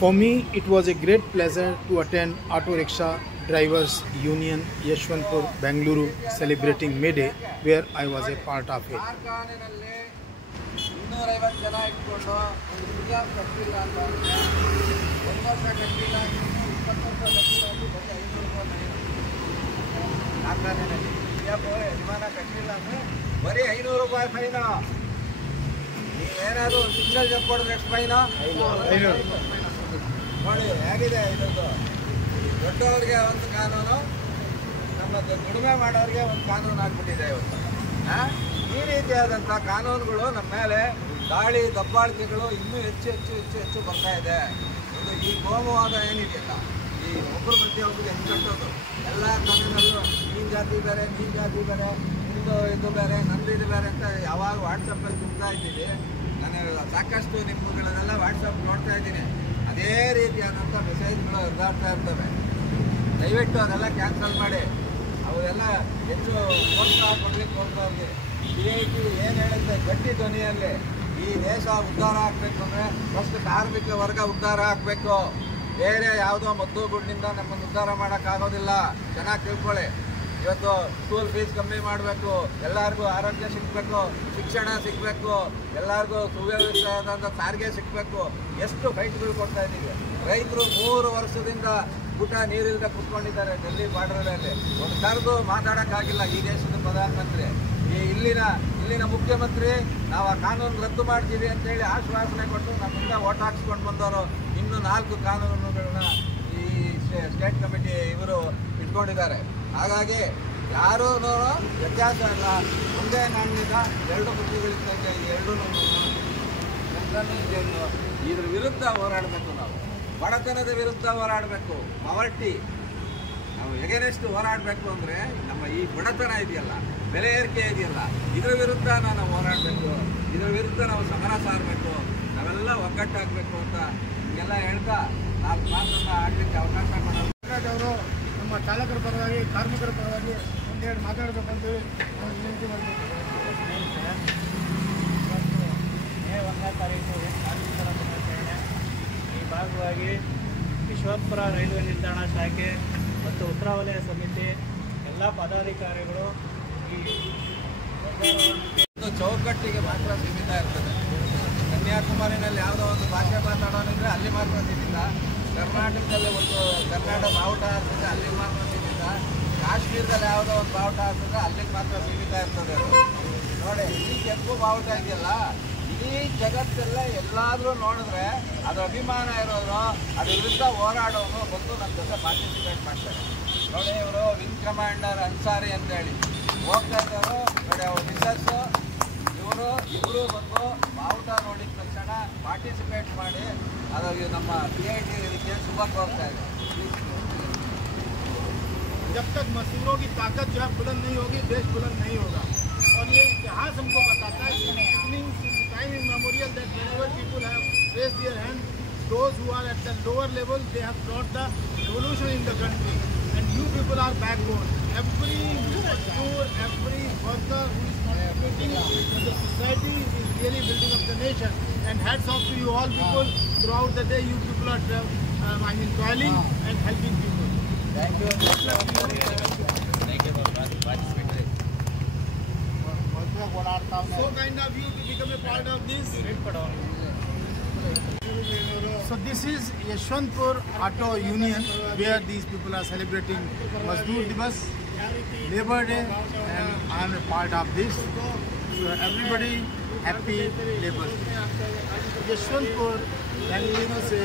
For me, it was a great pleasure to attend Auto Rickshaw Drivers Union Yeshwanthpur, Bengaluru celebrating May Day, where I was a part of it. ಬರೀ 500 ರೂಪಾಯಿ fine. ನೀವೇನಾದರೂ signal jump ಕೊಡಿದ್ರೆ ಎಷ್ಟು fine ನೋಡಿ. ಹೇಗಿದೆ ಇದೊಂದು ದೊಡ್ಡವ್ರಿಗೆ ಒಂದು ಕಾನೂನು, ನಮ್ಮ ದುಡಿಮೆ ಮಾಡೋರಿಗೆ ಒಂದು ಕಾನೂನು ಆಗ್ಬಿಟ್ಟಿದೆ ಇವತ್ತು. ಈ ರೀತಿಯಾದಂಥ ಕಾನೂನುಗಳು ನಮ್ಮ ಮೇಲೆ ದಾಳಿ ದಬ್ಬಾಳಿಕೆಗಳು ಇನ್ನೂ ಹೆಚ್ಚು ಬರ್ತಾ ಇದೆ. ಇದು ಈ ಕೋಮುವಾದ ಏನಿದೆಯಲ್ಲ, ಈ ಒಬ್ಬರ ಮಧ್ಯೆ ಒಬ್ಬರಿಗೆ ಹೆಂಗೆ ಕಟ್ಟೋದು, ಎಲ್ಲ ಕಾನೂನಲ್ಲೂ ನೀನು ಜಾತಿ ಬೇರೆ, ನೀನು ಜಾತಿ ಬೇರೆ, ನಿಮ್ಮದು ಇದು ಬೇರೆ, ನಂದು ಇದು ಬೇರೆ ಅಂತ ಯಾವಾಗ ವಾಟ್ಸಪ್ಪಲ್ಲಿ ತುಂಬ್ತಾ ಇದ್ದೀವಿ. ನಾನು ಸಾಕಷ್ಟು ನಿಮ್ಮಗಳನ್ನೆಲ್ಲ ವಾಟ್ಸಪ್ ನೋಡ್ತಾ ಇದ್ದೀನಿ. ಅದೇ ರೀತಿಯಾದಂಥ ಮೆಸೇಜ್ಗಳು ಎದುರಾಡ್ತಾ ಇರ್ತವೆ. ದಯವಿಟ್ಟು ಅದೆಲ್ಲ ಕ್ಯಾನ್ಸಲ್ ಮಾಡಿ. ಅವೆಲ್ಲ ಹೆಚ್ಚು ಪ್ರೋತ್ಸಾಹ ಕೊಡ್ಲಿಕ್ಕೆ ಹೋಗ್ತಾವ್ರಿಗೆ. PIT ಏನು ಹೇಳುತ್ತೆ ಗಟ್ಟಿ ಧ್ವನಿಯಲ್ಲಿ, ಈ ದೇಶ ಉದ್ಧಾರ ಆಗಬೇಕು ಅಂದರೆ ಫಸ್ಟ್ ಕಾರ್ಮಿಕ ವರ್ಗ ಉದ್ಧಾರ ಆಗಬೇಕು. ಬೇರೆ ಯಾವುದೋ ಮದ್ದು ಗುಡ್ನಿಂದ ನಮ್ಮನ್ನು ಉದ್ಧಾರ ಮಾಡೋಕ್ಕಾಗೋದಿಲ್ಲ. ಚೆನ್ನಾಗಿ ತಿಳ್ಕೊಳ್ಳಿ. ಇವತ್ತು ಸ್ಕೂಲ್ ಫೀಸ್ ಕಮ್ಮಿ ಮಾಡಬೇಕು, ಎಲ್ಲರಿಗೂ ಆರೋಗ್ಯ ಸಿಗಬೇಕು, ಶಿಕ್ಷಣ ಸಿಗಬೇಕು, ಎಲ್ಲರಿಗೂ ಸುವ್ಯವಸ್ಥೆಯಾದಂಥ ಸಾರಿಗೆ ಸಿಗಬೇಕು. ಎಷ್ಟು ಫೈಟ್ಗಳು ಕೊಡ್ತಾ ಇದ್ದೀವಿ. ರೈತರು 3 ವರ್ಷದಿಂದ ಊಟ ನೀರಿಲ್ಲದೆ ಕುತ್ಕೊಂಡಿದ್ದಾರೆ ಡೆಲ್ಲಿ ಬಾರ್ಡರಲ್ಲಿ. ಒಂದು ಕರೆದು ಮಾತಾಡೋಕ್ಕಾಗಿಲ್ಲ ಈ ದೇಶದ ಪ್ರಧಾನಮಂತ್ರಿ. ಇಲ್ಲಿನ ಮುಖ್ಯಮಂತ್ರಿ ನಾವು ಆ ಕಾನೂನು ರದ್ದು ಮಾಡ್ತೀವಿ ಅಂತೇಳಿ ಆಶ್ವಾಸನೆ ಕೊಟ್ಟು ನಮ್ಮಿಂದ ಓಟ್ ಹಾಕ್ಸ್ಕೊಂಡು ಬಂದವರು ಇನ್ನೂ 4 ಕಾನೂನುಗಳನ್ನ ಈ ಸ್ಟೇಟ್ ಕಮಿಟಿ ಇವರು ಇಟ್ಕೊಂಡಿದ್ದಾರೆ. ಹಾಗಾಗಿ ಯಾರೂ ವ್ಯತ್ಯಾಸ ಇಲ್ಲ. ಒಂದೇ ನಾಣ್ಯದ 2 ಬುದ್ಧಿಗಳಿದ್ದಂಗೆ ಈ ಎರಡೂ ಇದ್ರ ವಿರುದ್ಧ ಹೋರಾಡಬೇಕು. ನಾವು ಬಡತನದ ವಿರುದ್ಧ ಹೋರಾಡಬೇಕು. ಪಾವರ್ಟಿ ನಾವು ಎಗೇನೆಸ್ಟ್ ಹೋರಾಡಬೇಕು ಅಂದರೆ ನಮ್ಮ ಈ ಬಡತನ ಇದೆಯಲ್ಲ, ಬೆಲೆ ಏರಿಕೆ ಇದೆಯಲ್ಲ, ಇದರ ವಿರುದ್ಧ ನಾವು ಹೋರಾಡಬೇಕು. ಇದರ ವಿರುದ್ಧ ನಾವು ಸಮರ ಸಾರಬೇಕು. ನಾವೆಲ್ಲ ಒಗ್ಗಟ್ಟಾಗಬೇಕು ಅಂತ ಎಲ್ಲ ಹೇಳ್ತಾ 4 ಮಾತನ್ನು ಆಡಲಿಕ್ಕೆ ಅವಕಾಶ ಮಾಡೋದು. ಅವರು ನಮ್ಮ ಚಾಲಕರ ಪರವಾಗಿ, ಕಾರ್ಮಿಕರ ಪರವಾಗಿ ಒಂದೆರಡು ಮಾತಾಡಬೇಕಂತೇಳಿ ವಿನಂತಿ ಮಾಡಬೇಕು. ಮೇ 1ನೇ ತಾರೀಕು ಕಾರ್ಮಿಕರ ದಿನಾಚರಣೆ ಈ ಭಾಗವಾಗಿ ಯಶವಂತಪುರ ರೈಲ್ವೆ ನಿಲ್ದಾಣ ಶಾಖೆ ಮತ್ತು ಉತ್ತರ ವಲಯ ಸಮಿತಿ ಎಲ್ಲ ಪದಾಧಿಕಾರಿಗಳು ಈ ಚೌಕಟ್ಟಿಗೆ ಮಾತ್ರ ಸೀಮಿತ ಇರ್ತದೆ. ಕನ್ಯಾಕುಮಾರಿನಲ್ಲಿ ಯಾವುದೋ ಒಂದು ಭಾಷೆ ಮಾತಾಡೋನಿದ್ರೆ ಅಲ್ಲಿ ಮಾತ್ರ ಸೀಮಿತ. ಕರ್ನಾಟಕದಲ್ಲಿ ಒಂದು ಕನ್ನಡ ಬಾವುಟ ಹಾರಿಸಿದ್ರೆ ಅಲ್ಲಿಗೆ ಮಾತ್ರ ಸೀಮಿತ. ಕಾಶ್ಮೀರದಲ್ಲಿ ಯಾವುದೋ ಒಂದು ಬಾವುಟ ಹಾರಿಸಿದ್ರೆ ಅಲ್ಲಿಗೆ ಮಾತ್ರ ಸೀಮಿತ ಇರ್ತದೆ. ನೋಡಿ, ಈ ಕೆಂಪು ಬಾವುಟ ಇದೆಯಲ್ಲ, ಈ ಜಗತ್ತೆಲ್ಲ ಎಲ್ಲಾದರೂ ನೋಡಿದ್ರೆ ಅದು ಅಭಿಮಾನ ಇರೋರು, ಅದ್ರ ವಿರುದ್ಧ ಹೋರಾಡೋನು ಬಂದು ನಮ್ಮ ಜೊತೆ ಪಾರ್ಟಿಸಿಪೇಟ್ ಮಾಡ್ತಾರೆ. ನೋಡಿ, ಇವರು ವಿಂಗ್ ಕಮಾಂಡರ್ ಅನ್ಸಾರಿ ಅಂತೇಳಿ ಹೋಗ್ತಾ ಇದ್ದವರು. ನೋಡಿ, ಅವ್ರ ಮಿಸಸ್ಸು ಇಬ್ಬರು ಬಂದು ಬಾವುಟ ನೋಡಿದ ತಕ್ಷಣ ಪಾರ್ಟಿಸಿಪೇಟ್ ಮಾಡಿ ಅದು ನಮ್ಮ PIT ಇದಕ್ಕೆ ಶುಭ ಕೋರ್ತಾ ಇದೆ. जब तक मजदूरों की ताकत जो है बुलंद नहीं होगी, देश बुलंद नहीं होगा. और ये इतिहास हमको बताता है time memorial that whenever people have raised their hand, those who are at the lower level, they have brought the revolution in the country, and you people are backbone. Every Mazdoor, every worker who is contributing to the society is really building up the nation. And hats off to you all people. Throughout the day, you people are toiling and helping people. Thank you. Thank you for participating. So kind of you to become a part of this. So this is Yeshwanthpur Auto Union, where these people are celebrating Mazdoor Divas, Labor Day, and I am a part of this. So everybody happy Labor Day. Yeshwanthpur, Bengaluru se